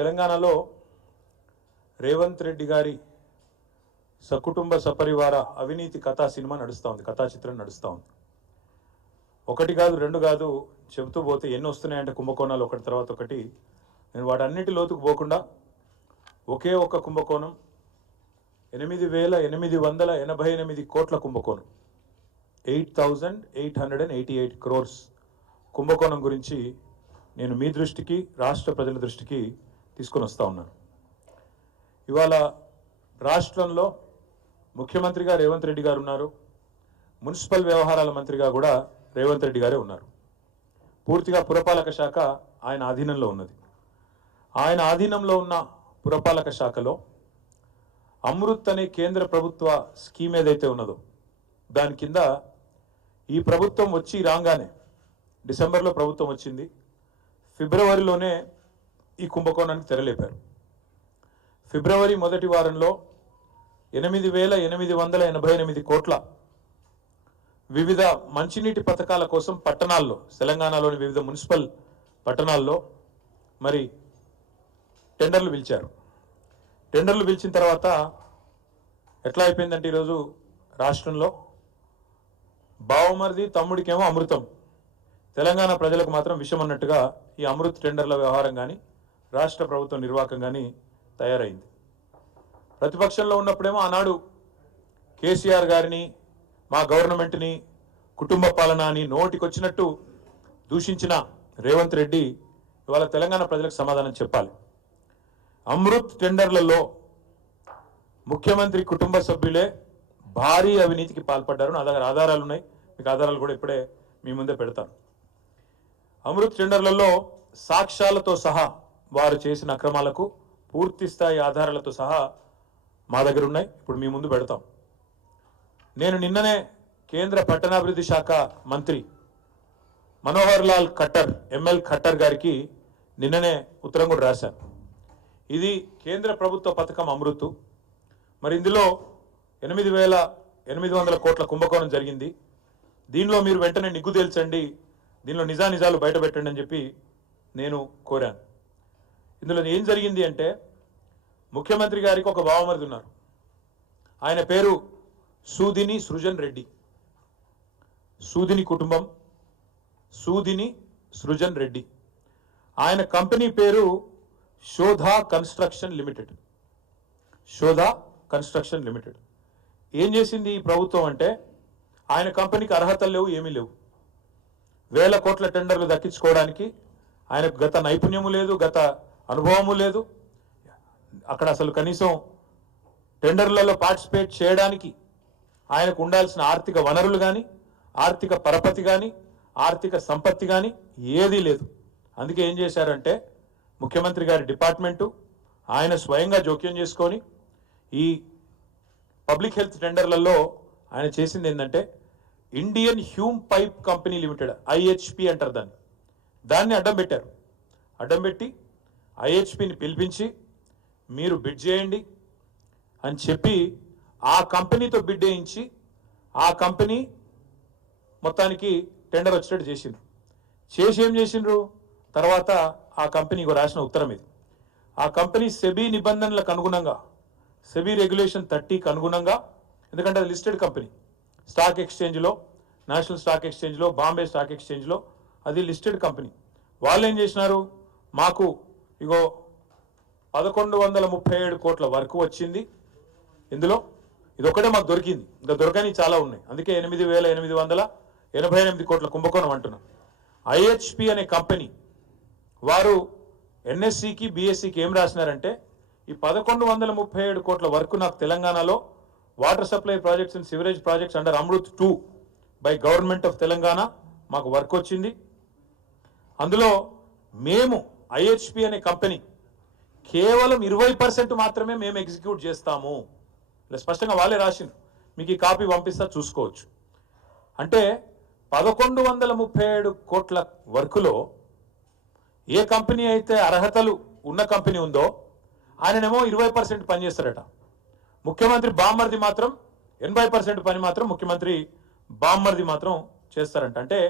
తెలంగాణలో రేవంత్ రెడ్డి గారి సకుటుంబ సపరివార అవినీతి కథా సినిమా నడుస్తూ ఉంది, కథా చిత్రం నడుస్తూ ఉంది. ఒకటి కాదు రెండు కాదు చెబుతూ పోతే ఎన్ని వస్తున్నాయంటే కుంభకోణాలు ఒకటి తర్వాత ఒకటి. నేను వాటన్నిటి లోతుకు పోకుండా ఒకే ఒక్క కుంభకోణం 8,888 కోట్ల కుంభకోణం, 8,888 crores కుంభకోణం గురించి నేను మీ దృష్టికి, రాష్ట్ర ప్రజల దృష్టికి తీసుకొని వస్తూ ఉన్నాను. ఇవాళ రాష్ట్రంలో ముఖ్యమంత్రిగా రేవంత్ రెడ్డి గారు ఉన్నారు, మున్సిపల్ వ్యవహారాల మంత్రిగా కూడా రేవంత్ రెడ్డి గారే ఉన్నారు. పూర్తిగా పురపాలక శాఖ ఆయన ఆధీనంలో ఉన్నది. ఆయన ఆధీనంలో ఉన్న పురపాలక శాఖలో అమృత్ అనే కేంద్ర ప్రభుత్వ స్కీమ్ ఏదైతే ఉన్నదో దాని కింద ఈ ప్రభుత్వం వచ్చి రాగానే, డిసెంబర్లో ప్రభుత్వం వచ్చింది, ఫిబ్రవరిలోనే ఈ కుంభకోణానికి తెరలేపారు. ఫిబ్రవరి మొదటి వారంలో 8,888 కోట్ల వివిధ మంచినీటి పథకాల కోసం పట్టణాల్లో, తెలంగాణలోని వివిధ మున్సిపల్ పట్టణాల్లో మరి టెండర్లు పిలిచారు. టెండర్లు పిలిచిన తర్వాత ఎట్లా అయిపోయిందంటే ఈరోజు రాష్ట్రంలో బావమరిది తమ్ముడికేమో అమృతం, తెలంగాణ ప్రజలకు మాత్రం విషం అన్నట్టుగా ఈ అమృత్ టెండర్ల వ్యవహారం కానీ రాష్ట్ర ప్రభుత్వ నిర్వాహకం కానీ తయారైంది. ప్రతిపక్షంలో ఉన్నప్పుడేమో ఆనాడు కేసీఆర్ గారిని, మా గవర్నమెంట్ని కుటుంబ పాలన అని నోటికొచ్చినట్టు దూషించిన రేవంత్ రెడ్డి ఇవాళ తెలంగాణ ప్రజలకు సమాధానం చెప్పాలి. అమృత్ టెండర్లలో ముఖ్యమంత్రి కుటుంబ సభ్యులే భారీ అవినీతికి పాల్పడ్డారు. నా దగ్గర ఆధారాలు ఉన్నాయి, మీకు ఆధారాలు కూడా ఇప్పుడే మీ ముందే పెడతాను. అమృత్ టెండర్లలో సాక్ష్యాలతో సహా వారు చేసిన అక్రమాలకు పూర్తి స్థాయి ఆధారాలతో సహా మా దగ్గర ఉన్నాయి, ఇప్పుడు మీ ముందు పెడతాం. నేను నిన్ననే కేంద్ర పట్టణాభివృద్ధి శాఖ మంత్రి మనోహర్ లాల్ ఖట్టర్, ఎంఎల్ ఖట్టర్ గారికి నిన్ననే ఉత్తరం కూడా రాశాను. ఇది కేంద్ర ప్రభుత్వ పథకం అమృత్. మరి ఇందులో 8,800 కోట్ల కుంభకోణం జరిగింది. దీనిలో మీరు వెంటనే నిగ్గు తేల్చండి, దీనిలో నిజాలు బయట పెట్టండి అని చెప్పి నేను కోరాను. ఇందులో ఏం జరిగింది అంటే, ముఖ్యమంత్రి గారికి ఒక బావమరిది ఉన్నారు, ఆయన పేరు సూదిని సృజన్ రెడ్డి. సూదిని కుటుంబం, సూదిని సృజన్ రెడ్డి. ఆయన కంపెనీ పేరు Shodha construction limited. Shodha construction limited. ఏం చేసింది ఈ ప్రభుత్వం అంటే, ఆయన కంపెనీకి అర్హతలు లేవు, ఏమీ లేవు. 1,000 కోట్ల టెండర్లు దక్కించుకోవడానికి ఆయనకు గత నైపుణ్యము లేదు, గత అనుభవము లేదు. అక్కడ అసలు కనీసం టెండర్లలో పార్టిసిపేట్ చేయడానికి ఆయనకు ఉండాల్సిన ఆర్థిక వనరులు కానీ, ఆర్థిక పరపతి కానీ, ఆర్థిక సంపత్తి కానీ ఏదీ లేదు. అందుకే ఏం చేశారంటే, ముఖ్యమంత్రి గారి డిపార్ట్మెంటు ఆయన స్వయంగా జోక్యం చేసుకొని ఈ పబ్లిక్ హెల్త్ టెండర్లలో ఆయన చేసింది ఏంటంటే, Indian Hume pipe company limited, IHP అంటారు దాన్ని అడ్డం పెట్టారు. అడ్డం పెట్టి ఐహెచ్పిని పిలిపించి మీరు బిడ్ చేయండి అని చెప్పి ఆ కంపెనీతో బిడ్ వేయించి ఆ కంపెనీ మొత్తానికి టెండర్ వచ్చేటట్టు చేసిండ్రు. చేసి ఏం చేసిండ్రు తర్వాత ఆ కంపెనీకి రాసిన ఉత్తరం ఇది. ఆ కంపెనీ సెబీ నిబంధనలకు అనుగుణంగా, సెబీ రెగ్యులేషన్ 30కి అనుగుణంగా, ఎందుకంటే అది లిస్టెడ్ కంపెనీ, స్టాక్ ఎక్స్చేంజ్లో, నేషనల్ స్టాక్ ఎక్స్చేంజ్లో, బాంబే స్టాక్ ఎక్స్చేంజ్లో అది లిస్టెడ్ కంపెనీ. వాళ్ళు ఏం చేసినారు, మాకు ఇగో 1,137 కోట్ల వరకు వచ్చింది, ఇందులో ఇదొక్కటే మాకు దొరికింది, ఇంకా దొరకని చాలా ఉన్నాయి, అందుకే 8,888 కోట్ల కుంభకోణం అంటున్నాం. ఐహెచ్పి అనే కంపెనీ వారు ఎన్ఎస్సికి, బిఎస్సికి ఏం రాసినారంటే, ఈ 1,137 కోట్ల వరకు నాకు తెలంగాణలో water supply projects and sewerage projects under Amrit 2 by government of Telangana మాకు వర్క్ వచ్చింది. అందులో మేము ఐహెచ్పి అనే కంపెనీ కేవలం 20% మాత్రమే మేము ఎగ్జిక్యూట్ చేస్తాము. ఇలా స్పష్టంగా వాళ్ళే రాసిండ్రు, మీకు ఈ కాపీ పంపిస్తా చూసుకోవచ్చు. అంటే 1,137 కోట్ల వర్కులో ఏ కంపెనీ అయితే అర్హతలు ఉన్న కంపెనీ ఉందో ఆయననేమో 20% పనిచేస్తారట. ముఖ్యమంత్రి బామ్మర్ది మాత్రం 80% పని మాత్రం ముఖ్యమంత్రి బామ్మర్ది మాత్రం చేస్తారంట. అంటే